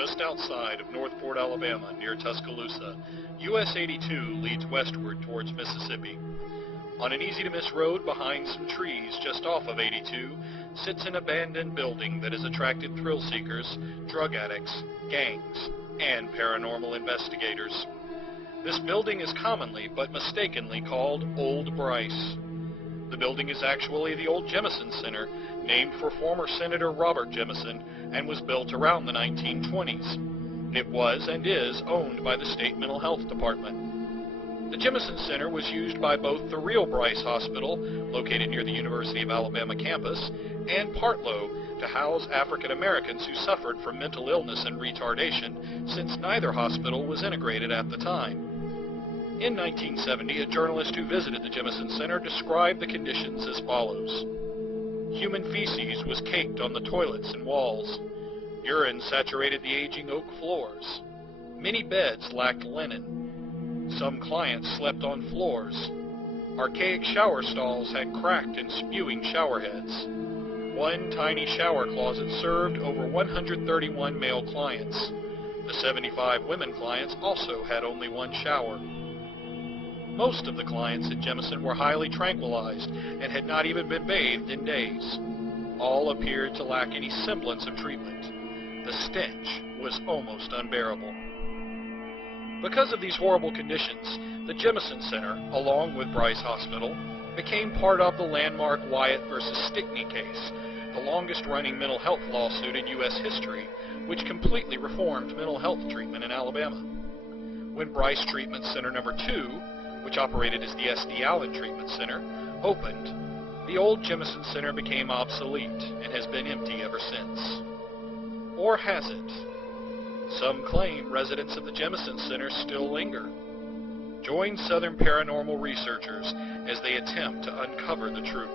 Just outside of Nortport, Alabama, near Tuscaloosa, US 82 leads westward towards Mississippi. On an easy-to-miss road behind some trees just off of 82 sits an abandoned building that has attracted thrill seekers, drug addicts, gangs, and paranormal investigators. This building is commonly but mistakenly called Old Bryce. The building is actually the old Jemison Center, named for former Senator Robert Jemison, and was built around the 1920s. It was and is owned by the State Mental Health Department. The Jemison Center was used by both the real Bryce Hospital, located near the University of Alabama campus, and Partlow to house African Americans who suffered from mental illness and retardation, since neither hospital was integrated at the time. In 1970, a journalist who visited the Jemison Center described the conditions as follows. Human feces was caked on the toilets and walls. Urine saturated the aging oak floors. Many beds lacked linen. Some clients slept on floors. Archaic shower stalls had cracked and spewing shower heads. One tiny shower closet served over 131 male clients. The 75 women clients also had only one shower. Most of the clients at Jemison were highly tranquilized and had not even been bathed in days. All appeared to lack any semblance of treatment. The stench was almost unbearable. Because of these horrible conditions, the Jemison Center, along with Bryce Hospital, became part of the landmark Wyatt versus Stickney case, the longest-running mental health lawsuit in U.S. history, which completely reformed mental health treatment in Alabama. When Bryce Treatment Center No. 2, which operated as the S.D. Allen Treatment Center, opened, the old Jemison Center became obsolete and has been empty ever since. Or has it? Some claim residents of the Jemison Center still linger. Join Southern paranormal researchers as they attempt to uncover the truth.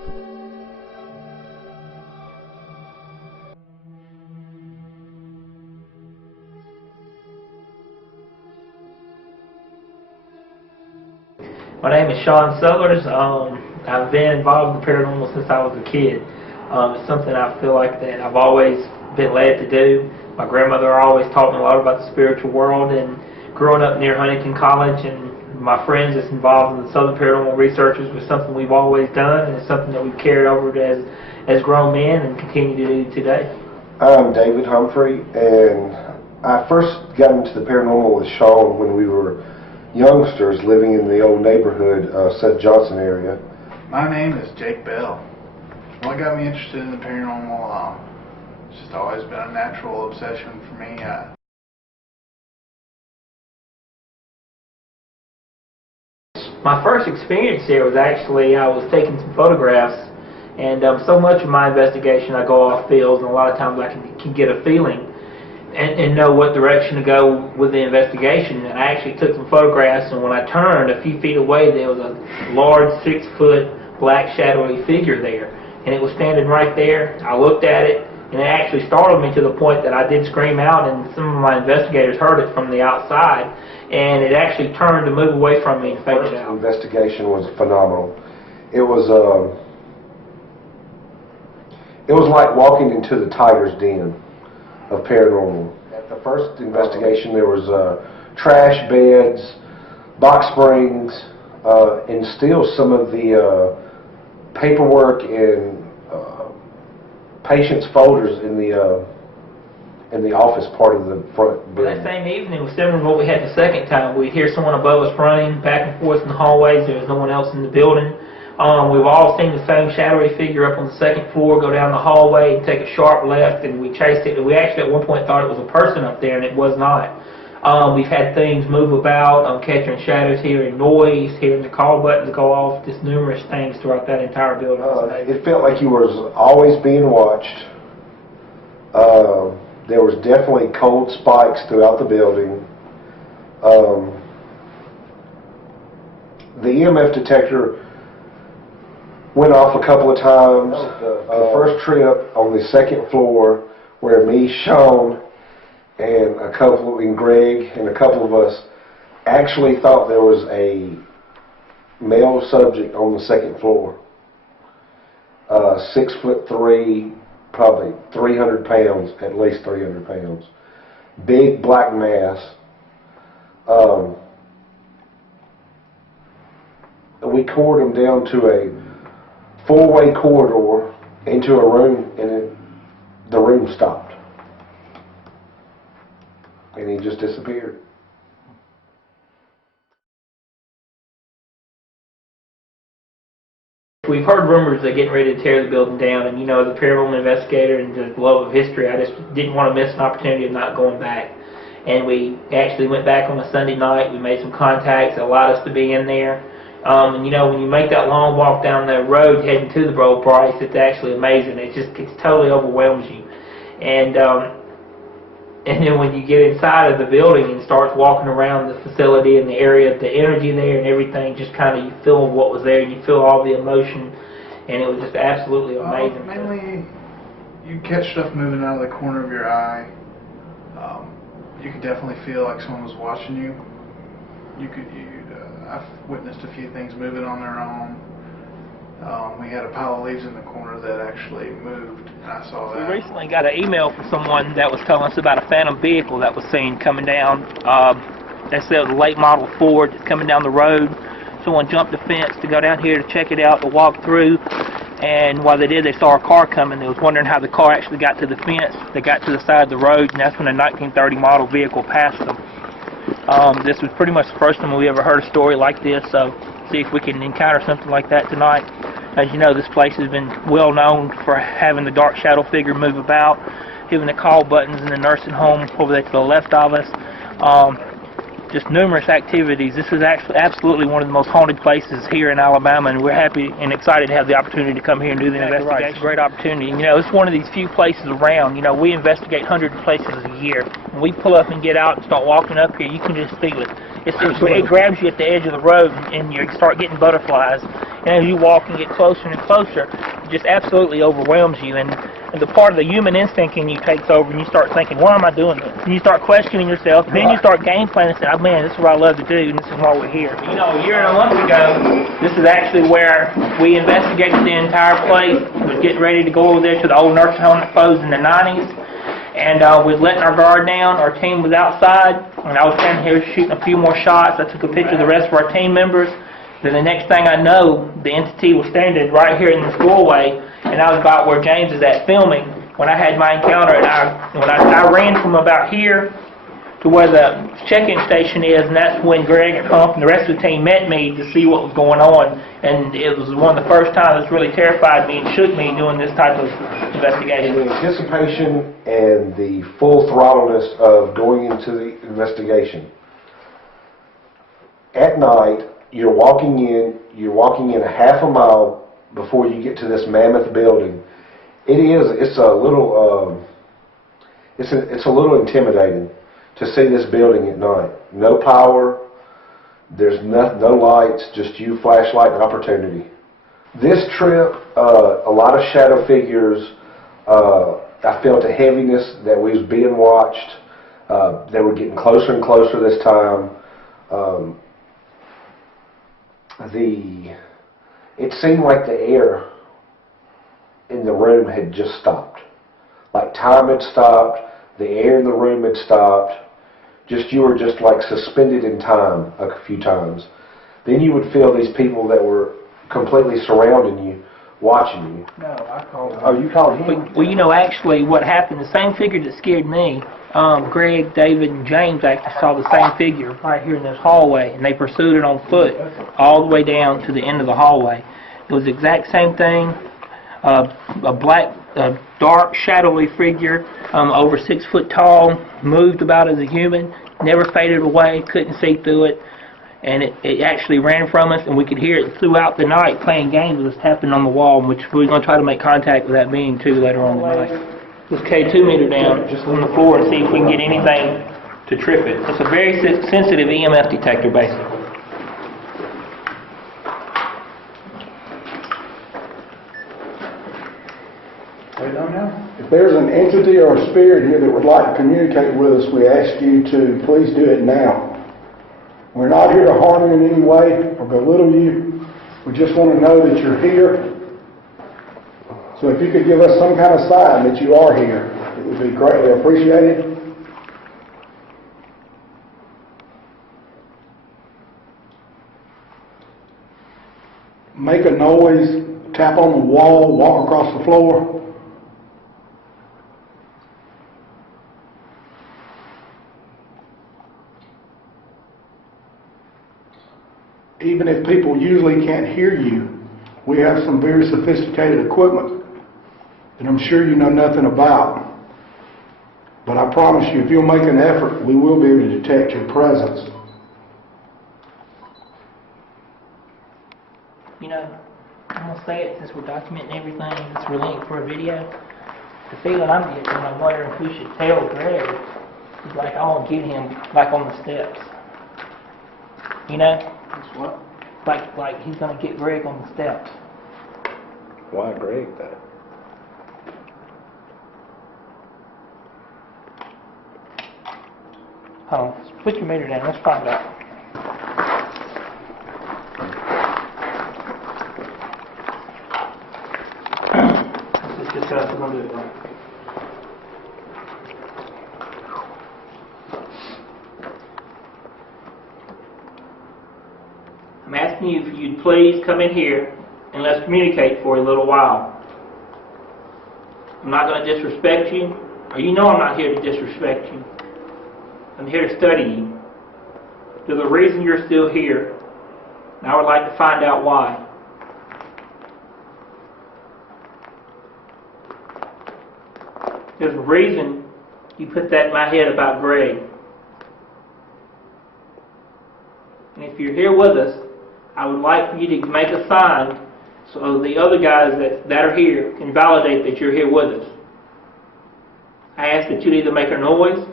My name is Sean Sellers. I've been involved in the paranormal since I was a kid. It's something I feel like that I've always been led to do. My grandmother always taught me a lot about the spiritual world, and growing up near Huntington College and my friends that's involved in the Southern Paranormal Researchers was something we've always done, and it's something that we've carried over as grown men and continue to do today. I'm David Humphrey, and I first got into the paranormal with Sean when we were youngsters living in the old neighborhood, Seth Johnson area. My name is Jake Bell. What got me interested in the paranormal, it's just always been a natural obsession for me. My first experience there was actually, I was taking some photographs, and so much of my investigation I go off fields, and a lot of times I can get a feeling and know what direction to go with the investigation. And I actually took some photographs, and when I turned a few feet away, there was a large 6-foot black shadowy figure there, and it was standing right there. I looked at it, and it actually startled me to the point that I did scream out, and some of my investigators heard it from the outside, and it actually turned to move away from me and faded out. The investigation was phenomenal. It was like walking into the tiger's den of paranormal. At the first investigation, there was trash beds, box springs, and still some of the paperwork and patients' folders in the office part of the front building. That same evening was similar to what we had the second time. We'd hear someone above us running back and forth in the hallways. There was no one else in the building. We've all seen the same shadowy figure up on the second floor go down the hallway and take a sharp left, and we chased it. We actually at one point thought it was a person up there, and it was not. We've had things move about, catching shadows, hearing noise, hearing the call buttons go off, just numerous things throughout that entire building. It felt like you were always being watched. There was definitely cold spikes throughout the building. The EMF detector went off a couple of times. The first trip on the second floor, where me, Sean, and Greg and a couple of us actually thought there was a male subject on the second floor. 6'3", probably 300 pounds, at least 300 pounds. big black mass. We cordored him down to a 4-way corridor into a room, and the room stopped. And he just disappeared. We've heard rumors they're getting ready to tear the building down, and as a paranormal investigator and the love of history, I just didn't want to miss an opportunity of not going back. And we actually went back on a Sunday night. We made some contacts that allowed us to be in there. And when you make that long walk down that road heading to the old Bryce, it's actually amazing. It totally overwhelms you. And then when you get inside of the building and start walking around the facility and the area, the energy there and everything, just kind of you feel what was there, and you feel all the emotion, and it was just absolutely amazing. Mainly, you catch stuff moving out of the corner of your eye. You could definitely feel like someone was watching you. I've witnessed a few things moving on their own. We had a pile of leaves in the corner that actually moved, and I saw that. We recently got an email from someone that was telling us about a phantom vehicle that was seen coming down. They said it was a late model Ford that's coming down the road. Someone jumped the fence to go down here to check it out, to walk through, and while they did, they saw a car coming. They was wondering how the car actually got to the fence. They got to the side of the road, and that's when a 1930 model vehicle passed them. This was pretty much the first time we ever heard a story like this, so see if we can encounter something like that tonight. As you know, this place has been well known for having the dark shadow figure move about, having the call buttons in the nursing home over there to the left of us. Just numerous activities. This is actually absolutely one of the most haunted places here in Alabama, and we're happy and excited to have the opportunity to come here and do the investigation. Right. It's a great opportunity. It's one of these few places around. We investigate hundreds of places a year. When we pull up and get out and start walking up here, you can just feel it. It grabs you at the edge of the road, and you start getting butterflies. And as you walk and get closer and closer, it just absolutely overwhelms you. And the part of the human instinct in you takes over, and you start thinking, why am I doing this? And you start questioning yourself. Then you start game planning and say, oh man, this is what I love to do, and this is why we're here. A year and a month ago, this is actually where we investigated the entire place. We was getting ready to go over there to the old nursing home that closed in the 90s. And we was letting our guard down. Our team was outside, and I was standing here shooting a few more shots. I took a picture of the rest of our team members. Then the next thing I know, the entity was standing right here in this doorway, and I was about where James is at filming when I had my encounter. And I ran from about here to where the check-in station is, and that's when Greg and Hump and the rest of the team met me to see what was going on. And it was one of the first times it's really terrified me and shook me doing this type of investigation. The anticipation and the full throttleness of going into the investigation. At night, you're walking in a half a mile before you get to this mammoth building. It's a little intimidating to see this building at night. No power, there's no lights, just you, flashlight, and opportunity. This trip, a lot of shadow figures. I felt a heaviness that we was being watched. They were getting closer and closer this time. It seemed like the air in the room had just stopped. Like time had stopped, the air in the room had stopped. You were just like suspended in time a few times. Then you would feel these people that were completely surrounding you, watching you. No, I called him. Oh, you called him? Well, actually what happened, the same figure that scared me, Greg, David, and James actually saw the same figure right here in this hallway, and they pursued it on foot all the way down to the end of the hallway. It was the exact same thing, a black, dark, shadowy figure, over 6 foot tall, moved about as a human, never faded away, couldn't see through it, and it actually ran from us, and we could hear it throughout the night playing games with us, tapping on the wall, which we're going to try to make contact with that being too later on in the night. Let's K2 meter down just on the floor and see if we can get anything to trip it. It's a very sensitive EMF detector, basically. If there's an entity or a spirit here that would like to communicate with us, we ask you to please do it now. We're not here to harm you in any way or belittle you. We just want to know that you're here. So if you could give us some kind of sign that you are here, it would be greatly appreciated. make a noise, tap on the wall, walk across the floor. Even if people usually can't hear you, we have some very sophisticated equipment that I'm sure you know nothing about. But I promise you, if you'll make an effort, we will be able to detect your presence. You know, I'm going to say it since we're documenting everything, since we're linked for a video. The feeling I'm getting, and I'm wondering who should tell Greg, is like I want to get him like on the steps. You know? That's what? Like he's going to get Greg on the steps. Why Greg that? Hold on, put your meter down, let's find out. Let's just we're going to do it right. I'm asking you if you'd please come in here and let's communicate for a little while. I'm not going to disrespect you, or you know I'm not here to disrespect you. I'm here to study you. There's a reason you're still here, and I would like to find out why. There's a reason you put that in my head about Greg. And if you're here with us, I would like for you to make a sign so the other guys that are here can validate that you're here with us. I ask that you either make a noise,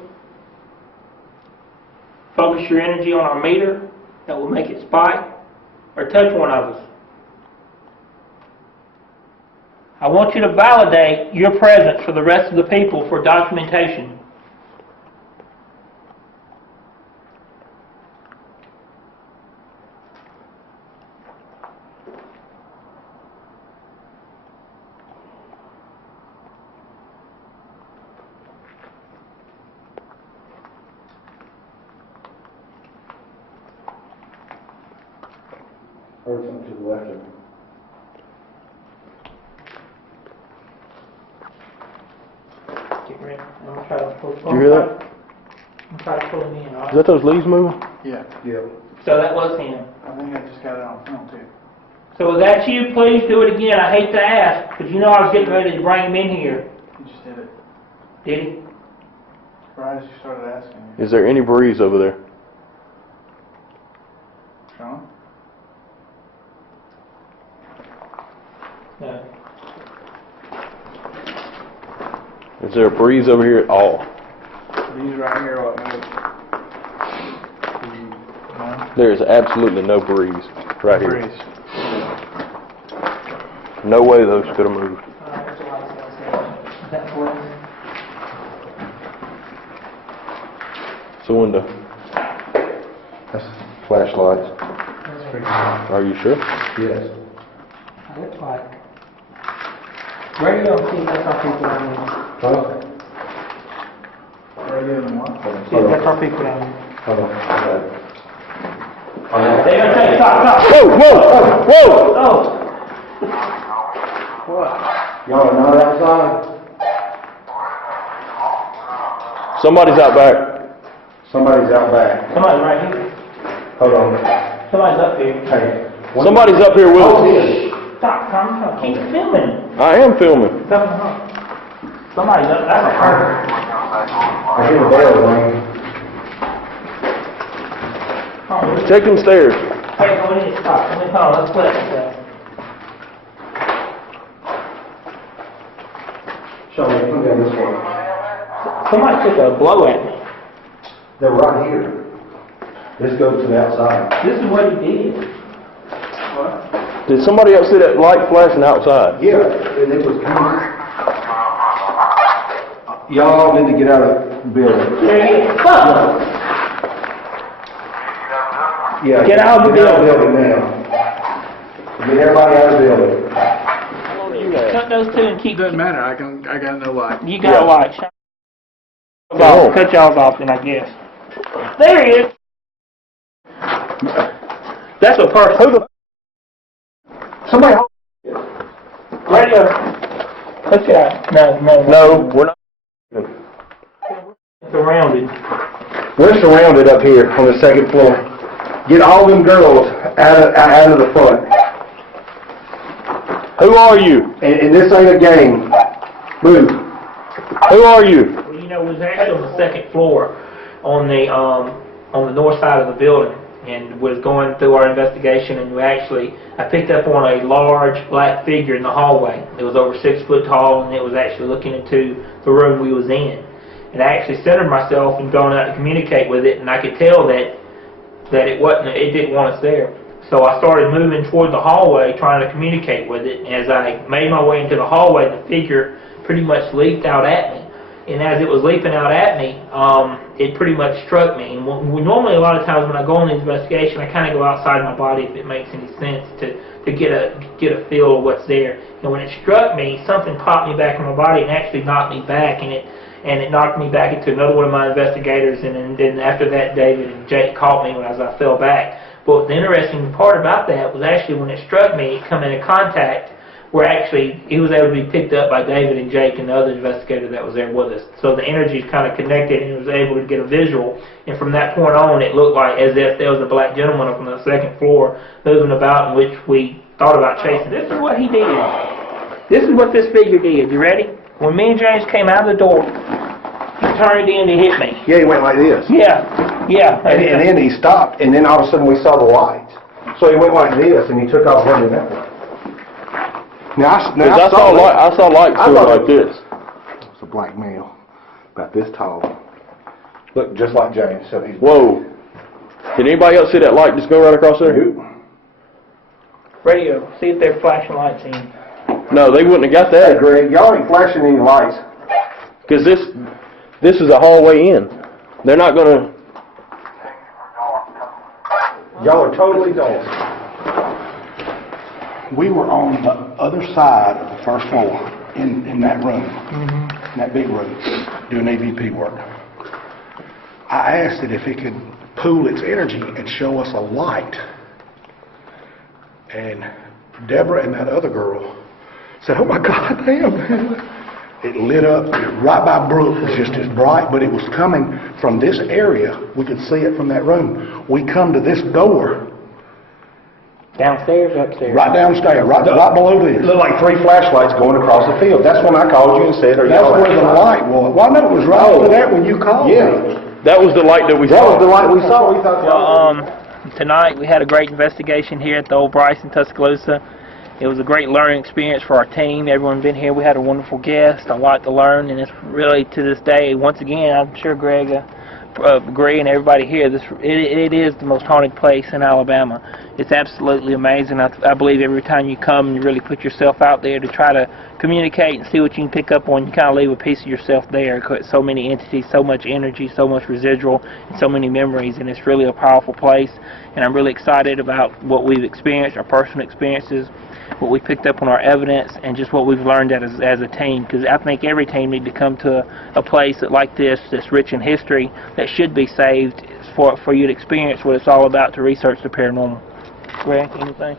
focus your energy on our meter that will make it spike, or touch one of us. I want you to validate your presence for the rest of the people for documentation. Heard something to the left of me. Get ready. I'm going to try to pull. Did you hear that? I'm trying to pull him in, all Is right? that those leaves moving? Yeah. Yeah. So that was him. I think I just got it on film too. So was that you? Please do it again. I hate to ask, because you know I was getting ready to bring him in here. You just did it. Did he? Right as you started asking me. Is there any breeze over there? Sean? No. Is there a breeze over here at all? These right here what moved. No? There is absolutely no breeze right here. Breeze. No way those could have moved. Alright, that's what I was going to say. Is that for us? It's a window. That's flashlights. Are you sure? Yes. It looks like. Radio and see if that's our people down there. Huh? Radio and what? See if that's our people down there. Hold on. They gonna say stop. Whoa, whoa, whoa! Oh. What? Y'all are not outside? Somebody's out back. Somebody's out back. Somebody's right here. Hold on. Somebody's up here. Hey. Somebody's up here with us. Stop, Tom. Keep filming. I am filming. Somebody's up. That's a her. I hear a bell ring. Oh, Check them stairs. hey, we need to stop. Hold on. Let's split it. Show me, come down this way. Somebody took a blow at me. They're right here. This goes to the outside. This is what he did. Did somebody else see that light flashing outside? Yeah, and it was coming. Y'all need to get out of the building. There he is. Fuck! Yeah, Get out of the building. now. Get everybody out of the building. Cut those two and keep. Doesn't matter. I got no light. You gotta watch. Oh. Cut y'all's off then, I guess. There he is. That's a person. Who the Somebody. Radio. Let's go. No, we're not. Surrounded. We're surrounded up here on the second floor. Get all them girls out of the front. Who are you? And this ain't a game. Move. Who are you? Well, you know, we was actually on the second floor on the north side of the building, and was going through our investigation, and I picked up on a large black figure in the hallway. It was over 6 foot tall, and it was actually looking into the room we was in. And I actually centered myself and going out to communicate with it, and I could tell that it didn't want us there. So I started moving toward the hallway, trying to communicate with it. As I made my way into the hallway, the figure pretty much leaped out at me. And as it was leaping out at me, it pretty much struck me. And normally, a lot of times when I go on the investigation, I kind of go outside my body, if it makes any sense, to get a feel of what's there. And when it struck me, something popped me back in my body and actually knocked me back. And it knocked me back into another one of my investigators. And then after that, David and Jake caught me as I fell back. But the interesting part about that was actually when it struck me, it come into contact where actually he was able to be picked up by David and Jake and the other investigator that was there with us. So the energies kind of connected, and he was able to get a visual. And from that point on, it looked like as if there was a black gentleman up on the second floor moving about, in which we thought about chasing. This is what he did. This is what this figure did. You ready? When me and James came out of the door, he turned in to hit me. Yeah, he went like this. Yeah. And then he stopped, and then all of a sudden we saw the lights. So he went like this, and he took off running that way. I saw lights doing like this. It's a black male, about this tall. Look just like James. So he's. Whoa. Did anybody else see that light just go right across there? Radio, see if they're flashing lights in. No, they wouldn't have got Hey, that. Greg, y'all ain't flashing any lights. Because this is a hallway in. They're not going to... Y'all are totally dark. We were on the other side of the first floor in that room, in that big room, doing AVP work. I asked it if it could pool its energy and show us a light. And Deborah and that other girl said, "Oh my God, damn." It lit up right by Brooke. It was just as bright, but it was coming from this area. We could see it from that room. We come to this door. Downstairs or upstairs? Right downstairs, right below this. It looked like 3 flashlights going across the field. That's when I called you and said, "Are That's y'all where the light was. Well, I know it was right over there when you called me. That was the light that we That saw. was the light we saw. We thought Tonight we had a great investigation here at the old Bryce in Tuscaloosa. It was a great learning experience for our team. Everyone been here. We had a wonderful guest, a lot to learn, and it's really, to this day, once again, I'm sure Greg agree, and everybody here, it is the most haunted place in Alabama. It's absolutely amazing. I believe every time you come and you really put yourself out there to try to communicate and see what you can pick up on, you kind of leave a piece of yourself there. So many entities, so much energy, so much residual, and so many memories, and it's really a powerful place. And I'm really excited about what we've experienced, our personal experiences, what we picked up on our evidence, and just what we've learned as a team. Because I think every team needs to come to a place like this, that's rich in history, that should be saved for you to experience what it's all about, to research the paranormal. Greg, anything?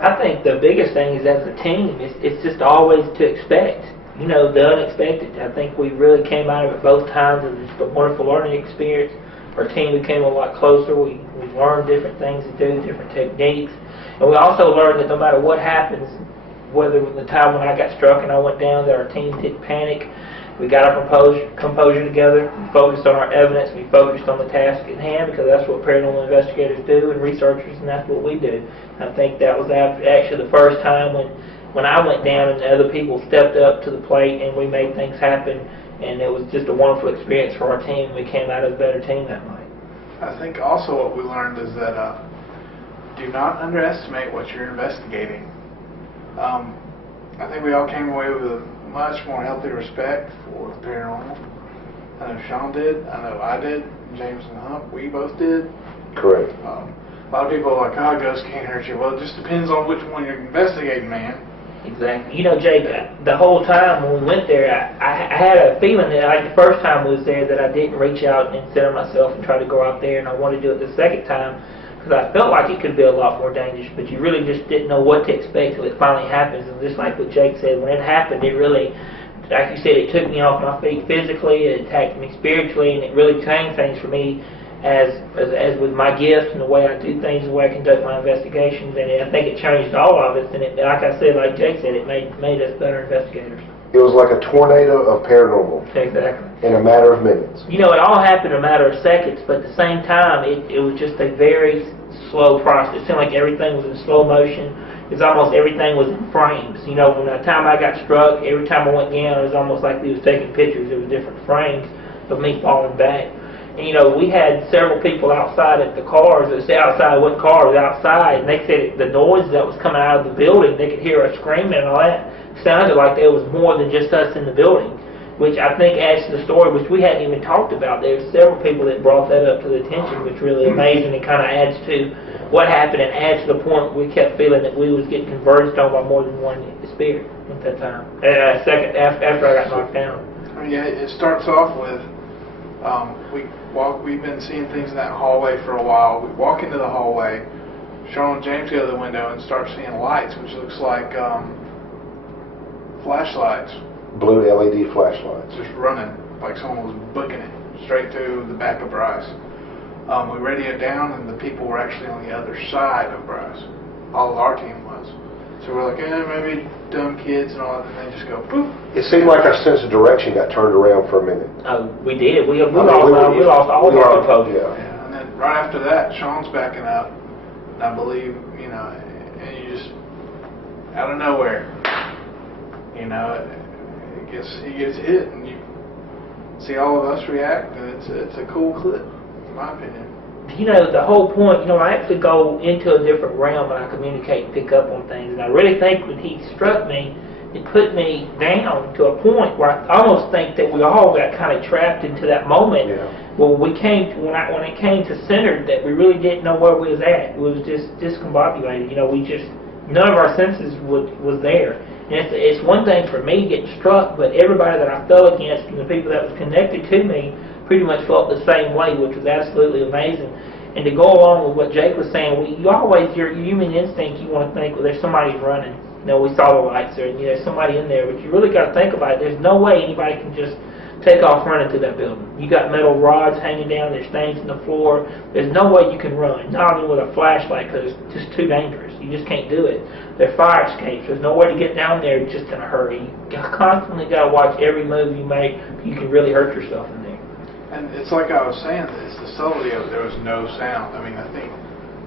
I think the biggest thing is, as a team, it's just always to expect. You know, the unexpected. I think we really came out of it both times. It was just a wonderful learning experience. Our team became a lot closer. We learned different things to do, different techniques. And we also learned that no matter what happens, whether the time when I got struck and I went down, that our team didn't panic. We got our composure together, we focused on our evidence, we focused on the task at hand, because that's what paranormal investigators do and researchers, and that's what we do. I think that was actually the first time when I went down and other people stepped up to the plate and we made things happen, and it was just a wonderful experience for our team. We came out as a better team that night. I think also what we learned is that do not underestimate what you're investigating. I think we all came away with a much more healthy respect for the paranormal. I know Sean did, I know I did, James and Hump, we both did. correct. A lot of people are like, "Oh, ghosts can't hurt you." Well, it just depends on which one you're investigating, man. Exactly. You know, Jake, the whole time when we went there, I had a feeling that the first time we was there that I didn't reach out and center myself and try to go out there, and I wanted to do it the second time. because I felt like it could be a lot more dangerous, but you really just didn't know what to expect till it finally happens. And just like what Jake said, when it happened, it really, like you said, it took me off my feet physically, it attacked me spiritually, and it really changed things for me as with my gifts and the way I do things, the way I conduct my investigations, and I think it changed all of us. And it, like I said, like Jake said, it made us better investigators. It was like a tornado of paranormal Exactly. in a matter of minutes. You know, it all happened in a matter of seconds, but at the same time, it was just a very slow process. It seemed like everything was in slow motion. It was almost everything was in frames. You know, when the time I got struck, every time I went down, it was almost like we was taking pictures. It was different frames of me falling back. And, you know, we had several people outside at the cars. It was outside, what car was outside, and they said the noise that was coming out of the building, they could hear us screaming and all that. Sounded like there was more than just us in the building, which I think adds to the story, which we hadn't even talked about. There's several people that brought that up to the attention, which really amazing. It kind of adds to what happened and adds to the point we kept feeling that we was getting converged on by more than one spirit at that time. Second after I got knocked down. I mean, yeah, it starts off with we've been seeing things in that hallway for a while. We walk into the hallway, Sean and James go to the window and start seeing lights, which looks like flashlights. Blue LED flashlights. Just running, like someone was booking it straight to the back of Bryce. We radioed down, and the people were actually on the other side of Bryce. All of our team was. So we're like, maybe dumb kids and all that, and they just go, poof. It seemed like our sense of direction got turned around for a minute. We did. We lost all of our composure. Yeah. And then right after that, Sean's backing up, and I believe, and you just, out of nowhere, he gets hit, and you see all of us react, and it's a cool clip, in my opinion. You know, the whole point, I actually go into a different realm and I communicate and pick up on things. And I really think when he struck me, it put me down to a point where I almost think that we all got kind of trapped into that moment. Yeah. Well, when it came to center, that we really didn't know where we was at. It was just discombobulated. None of our senses was there. And it's one thing for me getting struck, but everybody that I fell against and the people that was connected to me pretty much felt the same way, which was absolutely amazing. And to go along with what Jake was saying, your human instinct, you want to think, well, there's somebody running. We saw the lights there, and there's somebody in there, but you really got to think about it. There's no way anybody can just take off running through that building. You got metal rods hanging down, there's stains in the floor. There's no way you can run, not even with a flashlight, because it's just too dangerous. You just can't do it. There are fire escapes. There's no way to get down there just in a hurry. You constantly got to watch every move you make. You can really hurt yourself in there. And it's like I was saying, it's the subtlety of it. There was no sound. I mean, I think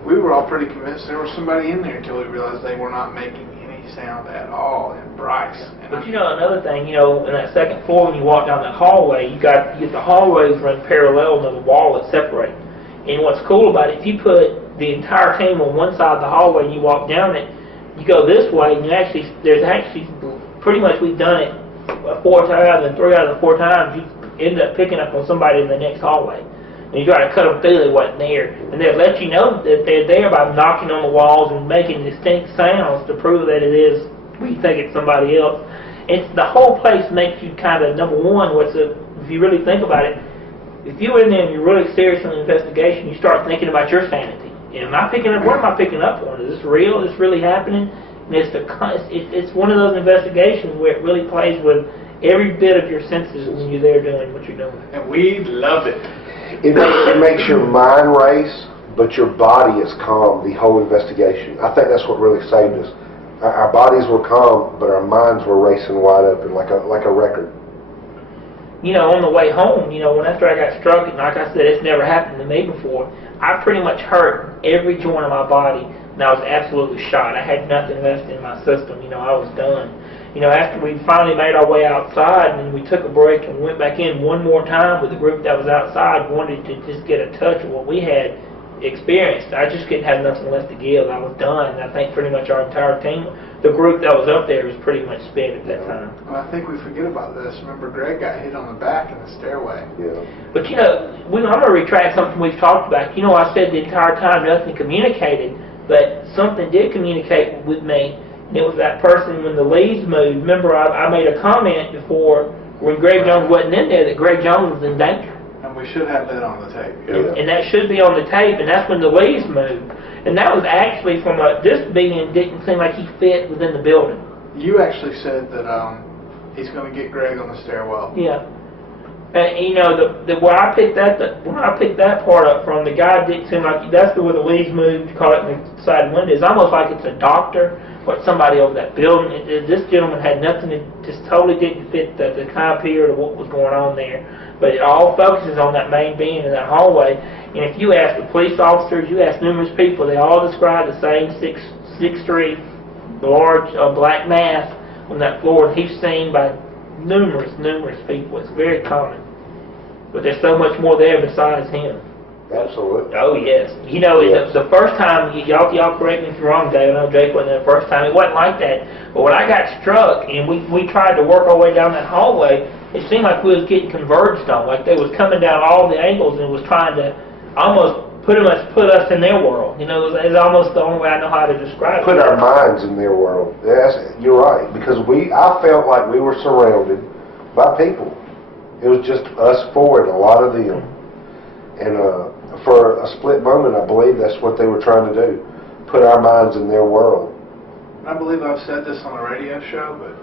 we were all pretty convinced there was somebody in there until we realized they were not making any sound at all in Bryce. But another thing, in that second floor when you walk down that hallway, you get the hallways run parallel to the wall that separate. And what's cool about it, if you put the entire team on one side of the hallway and you walk down it, you go this way, and there's actually pretty much we've done it 4 times, and 3 out of the 4 times you end up picking up on somebody in the next hallway. And you try to cut them through, they wasn't there. And they'll let you know that they're there by knocking on the walls and making distinct sounds to prove that it is, we think it's somebody else. The whole place makes you kind of, number one, if you really think about it, if you're in there and you're really serious on the investigation, you start thinking about your sanity. What am I picking up on? Is this real? Is this really happening? And it's one of those investigations where it really plays with every bit of your senses when you're there doing what you're doing. And we love it. It makes your mind race, but your body is calm the whole investigation. I think that's what really saved us. Our bodies were calm, but our minds were racing wide open like a record. On the way home, when after I got struck, and like I said, it's never happened to me before, I pretty much hurt every joint of my body, and I was absolutely shot. I had nothing left in my system. I was done. After we finally made our way outside, and we took a break and went back in one more time with the group that was outside, wanted to just get a touch of what we had experienced. I just didn't have nothing left to give. I was done. I think pretty much our entire team, the group that was up there, was pretty much spent at that time. Well, I think we forget about this. Remember, Greg got hit on the back in the stairway. Yeah. But I'm going to retract something we've talked about. I said the entire time nothing communicated, but something did communicate with me. And it was that person when the leaves moved. Remember, I made a comment before when Greg Jones wasn't in there that Greg Jones was in danger. And we should have that on the tape. Yeah. And that should be on the tape, and that's when the leaves moved. And that was actually from this being didn't seem like he fit within the building. You actually said that he's going to get Greg on the stairwell. Yeah. And you know, where I picked that part up from, the guy didn't seem like that's where the leaves moved. Caught it in the side window. It's almost like it's a doctor or somebody over that building. This gentleman had nothing. It just totally didn't fit the time period of what was going on there. But it all focuses on that main being in that hallway. And if you ask the police officers, you ask numerous people, they all describe the same 6'3", large black mass on that floor. And he's seen by numerous people. It's very common. But there's so much more there besides him. Absolutely. Oh, yes. You know, Yes. the first time, y'all correct me if you're wrong, Dave. I know Jake wasn't there the first time. It wasn't like that. But when I got struck and we tried to work our way down that hallway, it seemed like we was getting converged on. Like they was coming down all the angles and was trying to almost pretty much put us in their world. You know, it's almost the only way I know how to describe it. Put our minds in their world. Yes, you're right. Because I felt like we were surrounded by people. It was just us four and a lot of them. And for a split moment, I believe that's what they were trying to do. Put our minds in their world. I believe I've said this on a radio show, but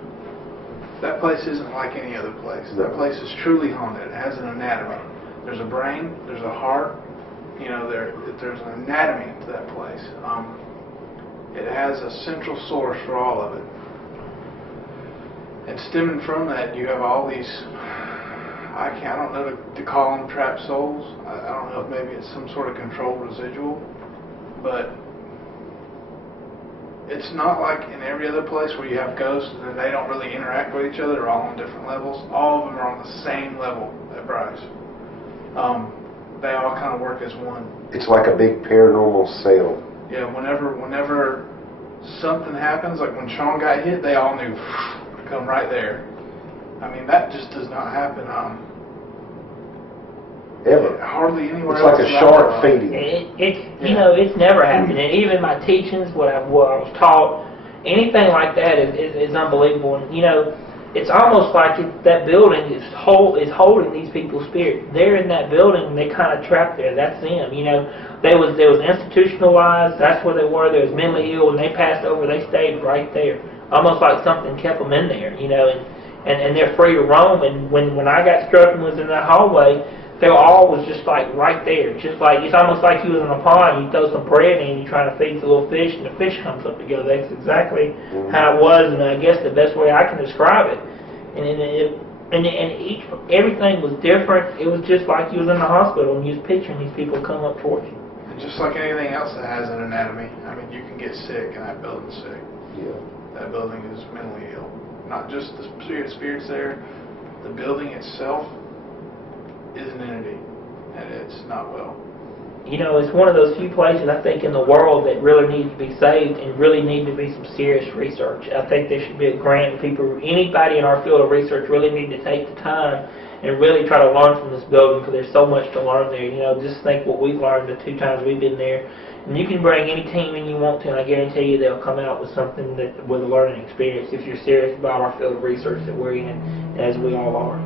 that place isn't like any other place. That place is truly haunted. It has an anatomy. There's a brain, there's a heart, you know, there's an anatomy to that place. It has a central source for all of it. And stemming from that, you have all these, I don't know to call them trapped souls. I don't know if maybe it's some sort of controlled residual, but it's not like in every other place where you have ghosts and they don't really interact with each other. They're all on different levels. All of them are on the same level at Bryce. They all kind of work as one. It's like a big paranormal sale. Yeah, whenever something happens, like when Sean got hit, they all knew to come right there. I mean, that just does not happen. Ever. Hardly anywhere It's else. like a shark feeding. You know, it's never happened. And even my teachings, what I was taught, anything like that is unbelievable. And you know, it's almost like that building is holding these people's spirit. They're in that building and they kind of trapped there. That's them. You know, they was institutionalized. That's where they were. They was mentally ill. When they passed over, they stayed right there. Almost like something kept them in there. You know, and they're free to roam. And when I got struck and was in that hallway, they all was just like right there. Just like, it's almost like you was in a pond, you throw some bread in, you're trying to feed the little fish, and the fish comes up together. That's exactly how it was, and I guess the best way I can describe it. Everything was different. It was just like you was in the hospital and you was picturing these people come up towards you. And just like anything else that has an anatomy, I mean, you can get sick and that building's sick. Yeah. That building is mentally ill. Not just the spirits there, the building itself is an entity, and it's not well. You know, it's one of those few places, I think, in the world that really needs to be saved and really need to be some serious research. I think there should be a grant. Anybody in our field of research really need to take the time and really try to learn from this building, because there's so much to learn there. You know, just think what we've learned the 2 times we've been there. And you can bring any team in you want to, and I guarantee you they'll come out with something with a learning experience if you're serious about our field of research that we're in, as we all are.